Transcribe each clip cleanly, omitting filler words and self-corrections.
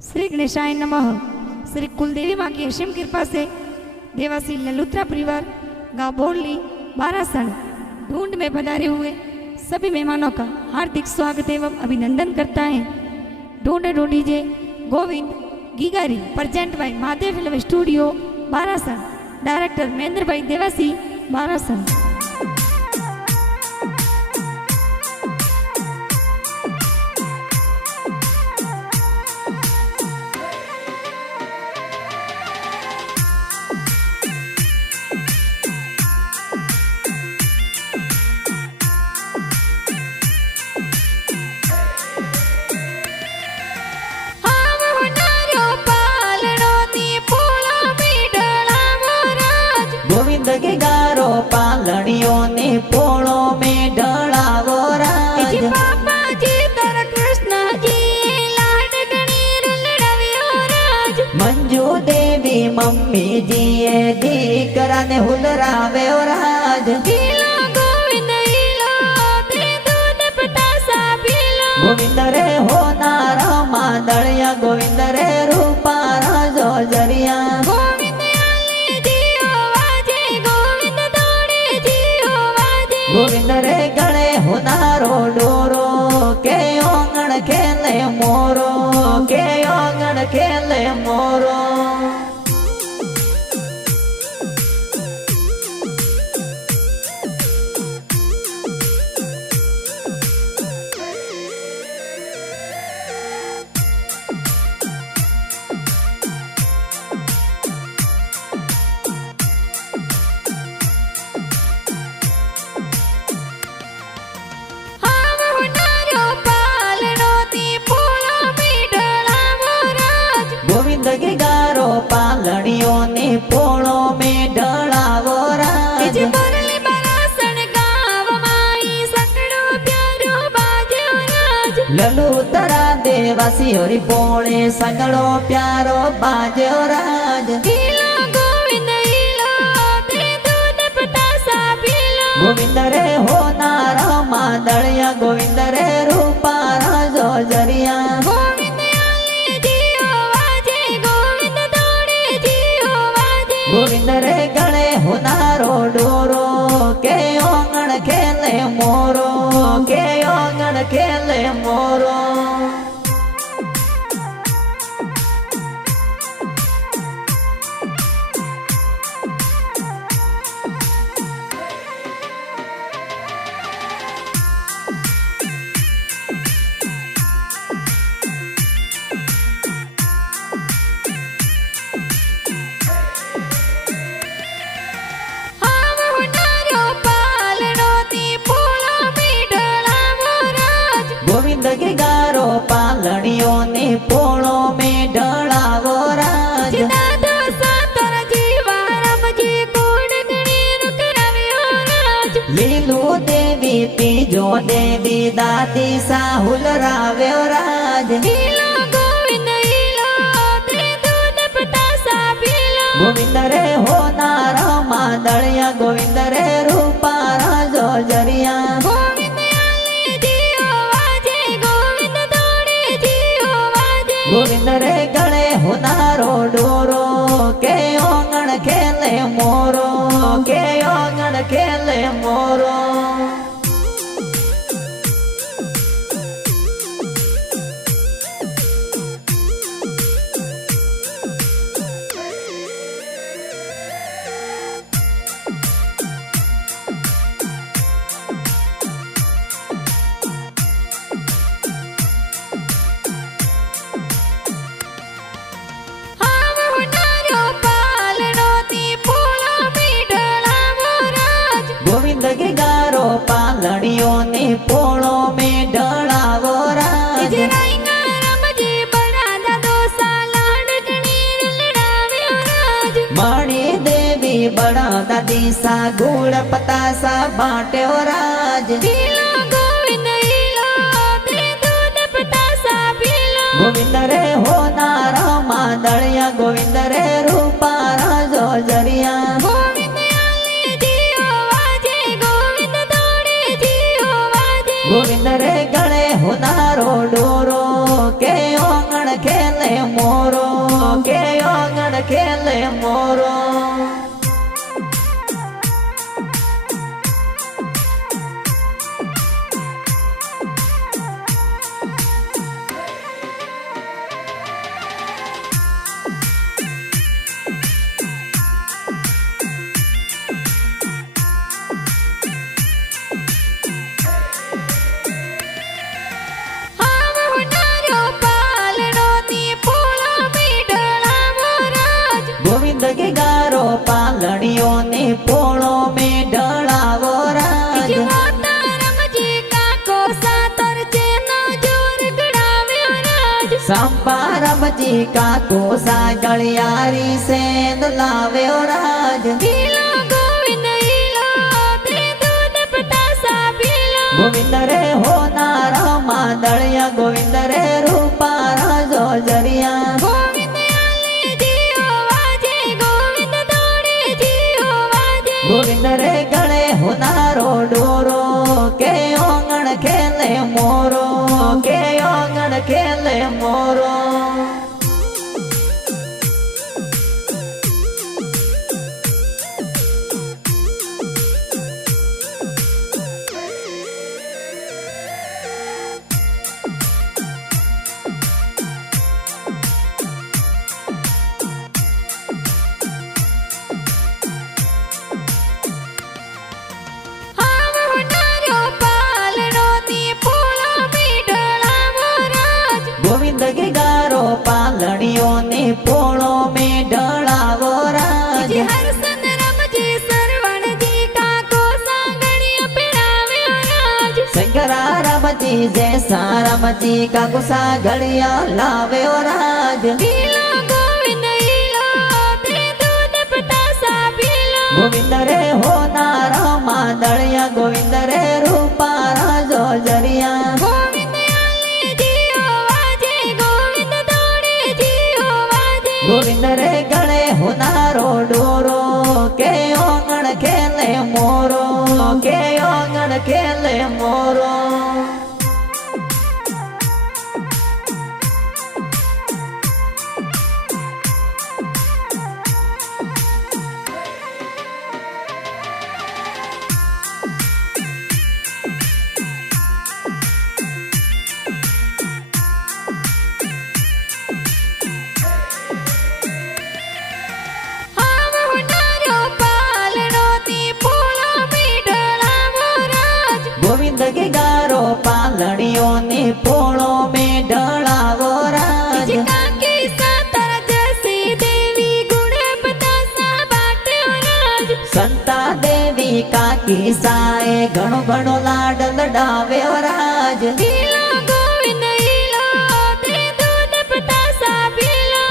श्री गणेशाय नमः। श्री कुलदेवी माँ की असीम कृपा से देवासी ललुत्रा परिवार गांव बोरली बारासण ढूंढ में पधारे हुए सभी मेहमानों का हार्दिक स्वागत एवं अभिनंदन करता है। ढूंढ ढूंढीजे गोविंद गीगारी present by Mahadev film studio Barasan. Director Mahendra भाई देवासी बारासण। गोविंद के गारो पालड़ियों ने पोड़ो में ढड़ावो राज। पापा जी तर कृष्ण जी लाडकणी रलड़ाव्यो राज। मंजू देवी मम्मी जी दीकरा ने हुलराव्यो राज। हीलो गोविंद हीलो ते दूध पतासा पीलो। गोविंद रे होनारा मादड़िया गोविंद रे रूपा राजो जरिया। गोविंद रे गणे होनारो डोरो के ओंगण खेले मोरो के ओंगण खेले मोरो। के गारो पालड़ियों ने पोड़ो में ढड़ावो राज। ललुत्रा देवासी होरी पोड़े संगड़ो प्यारो बाजो राज। गोविंद रे होनारा मादड़िया गोविंद रे रूपा राजो जरिया। गोविंद रे गणे होनारो डोरो के ओंगण खेले मोरो के ओंगण खेले मोरो। गोविंद के गारो पालड़ियों ने पोड़ो में ढड़ावो राज। लीलू देवी तीजो देवी दादी साहुल राव्यो राज। गोविंद रे होनारा मादड़िया गोविंद रे रूपा राजो जरिया। गोविंद रे गणे होनारो डोरो के ओंगण खेले मोरो के ओंगण खेले मोरो। गोविंद के गारो पालड़ियों ने पोड़ो में ढड़ावो राज। मणि देवी बड़ा दादी सा गुड़ पतासा बांट्यो राज। गोविंद रे होनारा मादड़िया गोविंद रे रूपा राजो जरिया। गोविंद रे गणे होनारो डोरो के ओंगण खेले ખેલે મોરો કે ઓગણ ખેલે મોરો ગોવિંદ કે ગારો પાલણીઓ ને પોળો મેં ઢળાવો રાજ સંપા રમજી કાકો સાગળિયારી સેંદ લાવ્યો રાજ ગોવિંદ રે હોનાર માદળિયા ગોવિંદ રે રૂપા રાજો જરિયા ગોવિંદ રે ગળે હોનારો ડોરો કે ઓગણ ખેલે મોરો કે ઓગણ ખેલે મોરો ગોવિંદ કે ગારો પાલણીઓ ને પોળો મેં ઢળાવો રાજ શંકરા રામજી જૈસા રામજી કાકો સાગળિયા લાવ્યો રાજ ગોવિંદ રે હોનાર માદળિયા ગોવિંદ રે રૂપા રાજો જરિયા ગોવિંદ રે ગળે હોનારો ડોરો કે ઓગણ ખેલે મોરો કે ઓગણ ખેલે મોરો ગોવિંદ કે ગારો પાલણીઓ ને પોળો મેં ઢળાવો રાજ સંતા દેવી કાકી સાએ ઘણો ઘણો લાડ લડાવ્યો રાજ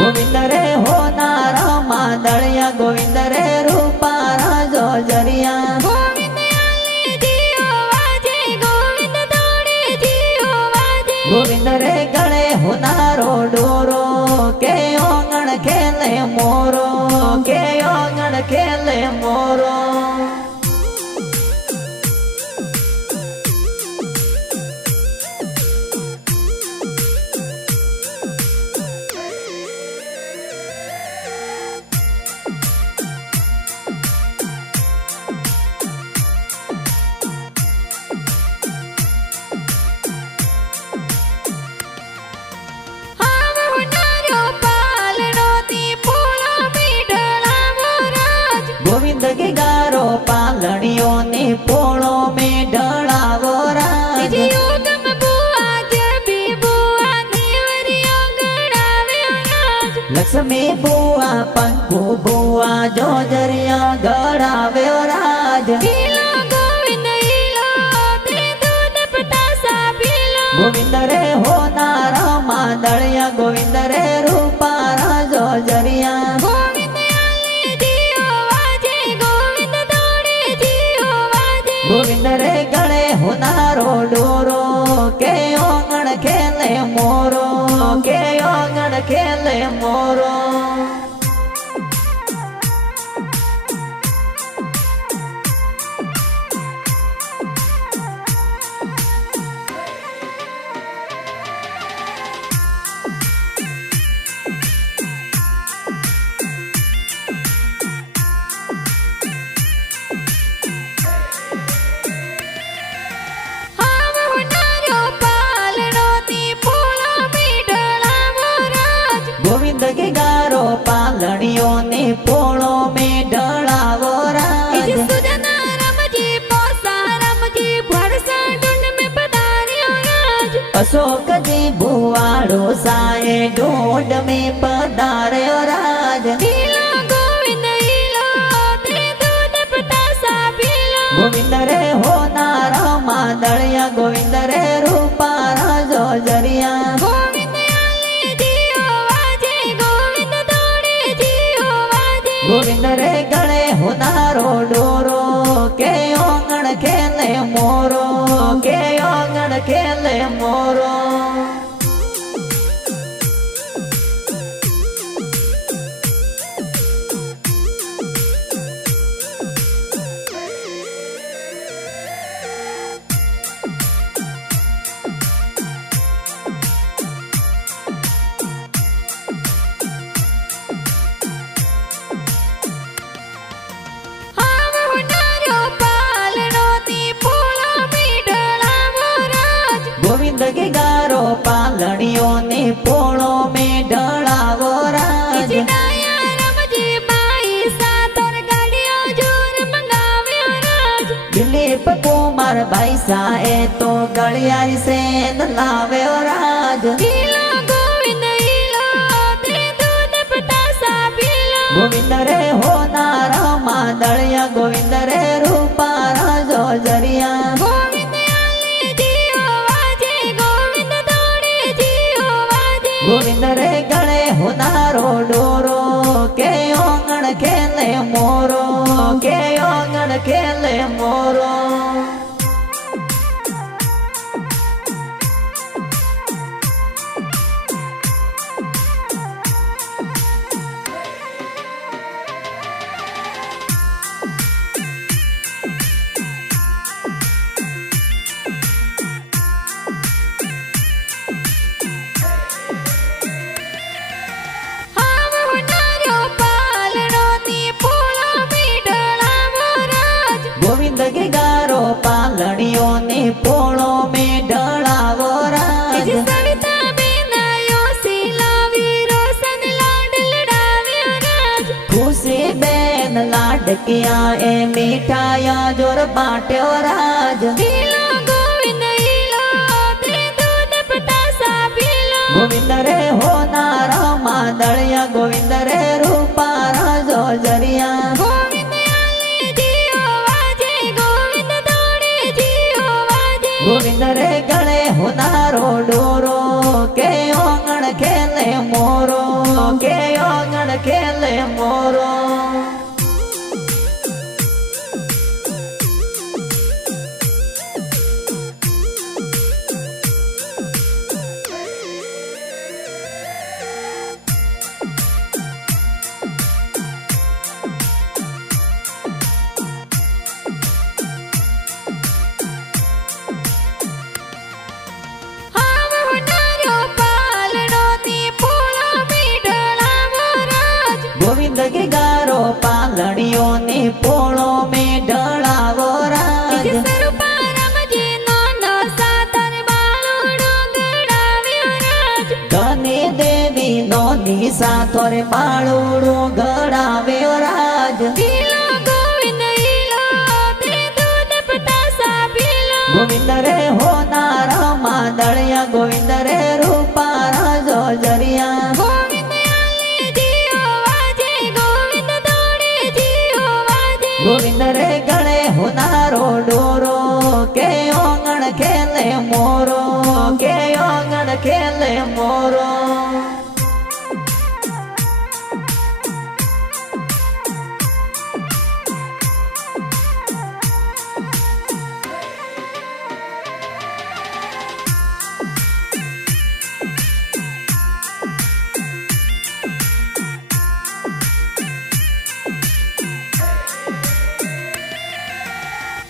ગોવિંદ રે હોનાર માદળિયા ગોવિંદ રે રૂપા રાજો જરિયા ગોવિંદ રે ગળે હોનારો ડોરો કે ઓગણ ખેલે મોરો કે ઓગણ ખેલે મોરો ગોવિંદ કે ગારો પાલણીઓ ને પોળો મેં ઢળાવો રાજ લક્ષ્મી બુઆ પંખુ બુઆ જોજરિયા ગળાવ્યો રાજ ગોવિંદ રે હોનાર માદળિયા ગોવિંદ રે રૂપા રાજો જરિયા ગોવિંદ રે ગળે હોનારો ડોરો કે ઓગણ ખેલે મોરો કે ઓગણ ખેલે મોરો ढूंढ में पधारे राज ईलो गोविंद ईलो ते दूध पतासा पीलो गोविंद रे होनार मादड़िया गोविंद रे रूपारा जो जरिया गोविंद आले जियो वाजे गोविंद दौड़े जियो वाजे गोविंद रे गले होनारो डोरो के ओंगण खेले मोरो के ओंगण खेले मोरो हाव हुनारो पालनो ती पोळो मीढळावो राज गोविंद के गारो पालड़ियों ने पोड़ो में ढड़ावो राज इजनाया रमजी बाई सातोर गाड़ियो जोर मंगाव्यो राज दिलीप कुमार भाई साए तो गलियारी से लावे राज ईलो गोविंद ईलो ते दूध पतासा पीलो गोविंद रे होनार मादड़िया गोविंद रे रूपारा जो जरिया गोविंद आले जियो वाजे गोविंद दौड़े जियो वाजे गोविंद रे गले होनारो डोरो के ओंगण खेले मोरो के ओंगण खेले मोरो हाव हुनारो पालनो ती पोळो मीढळावो राज गोविंद के गारो पालड़ियों ने पोड़ो में ढड़ावो राज इज सविता बेनायो सिलावी रोशन लाड लड़ाव्यो राज खुशी बेन लाडकिया ए मिठाया जोर बाट्यो राज ईलो गोविंद ईलो ते दूध पतासा पीलो गोविंद रे होनार मादड़िया गोविंद रे रूपारा जो जरिया गोविंद आले जियो वाजे गोविंद दौड़े जियो वाजे गोविंद रे गले होनारो डोरो के ओंगण खेले मोरो के ओंगण खेले मोरो हाव हुनारो पालनो ती पोळो मीढळावो राज गोविंद के गारो पालड़ियों ने पोड़ो में ढड़ावो राज इज स्वरूपा रमजी नोनो सातर बाळुडो गड़ाव्यो राज धनी देवी नोनी साथोर बाळुडो गड़ाव्यो राज ईलो गोविंद ईलो ते दूध पतासा पीलो गोविंद रे होनार मादड़िया गोविंद रे रूपारा जो जरिया गोविंद आले जियो वाजे गोविंद दौड़े जियो वाजे गोविंद रे गले होनारो डोरो के ओंगण खेले मोरो के ओंगण खेले मोरो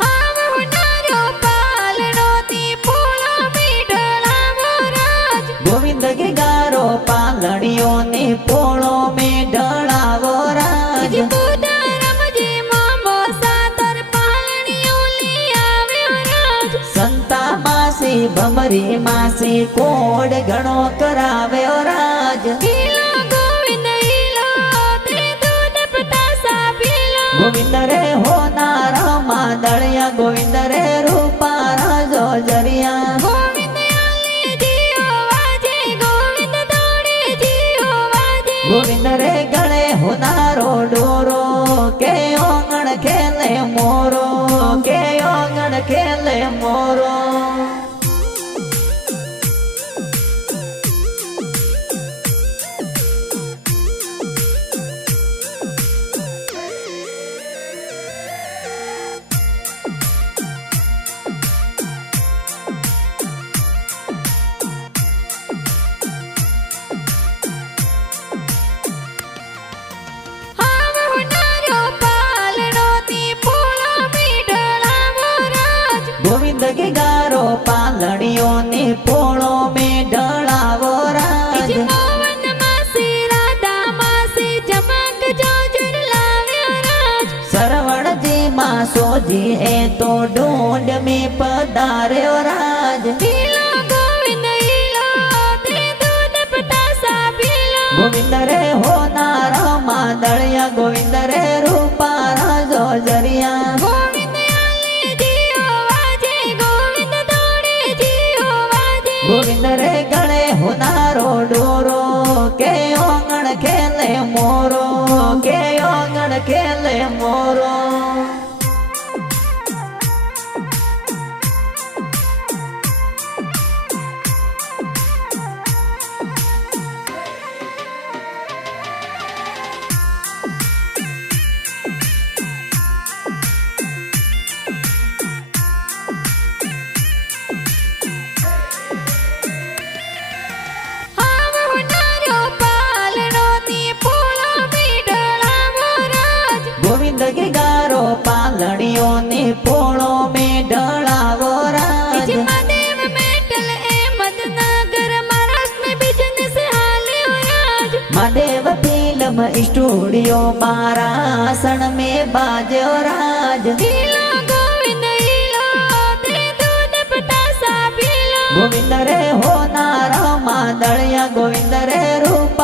हाव हुनारो पालनो ती पोळो मीढळावो राज गोविंद के गारो पालड़ियों ने पोड़ो में ढड़ावो राज इज पूजा रमजी मामो सातर पालणियो ली આવ્યો રાજ संता मासी भमरी मासी कोड घणो कराव्यो राज ईलो गोविंद ईलो ते दूध पतासा पीलो गोविंद रे होनार मादड़िया गोविंद रे रूपारा जो जरिया गोविंद आले जियो वाजे गोविंद दौड़े गोविंद रे गले होनारो डोरो के ओंगण खेले मोरो के ओंगण खेले मोरो गोविंद के गारो पालड़ियों ने पोड़ो में ढलावो राज सरवण जी मासो जी है तो ढूंढ में पधारे राज गोविंद रे होनारा मादड़िया गोविंद रे रूपारा जो जरिया गोविंद रे गले होनारो डोरो के ओंगण खेले मोरो के ओंगण खेले मोरो गोविंद के गारो पालड़ियों ने पोड़ो में ढलावो राज महादेव फिल्म स्टूडियो बारासन में बाजो राज गोविंद रे होनारा मादड़िया गोविंद रे रूप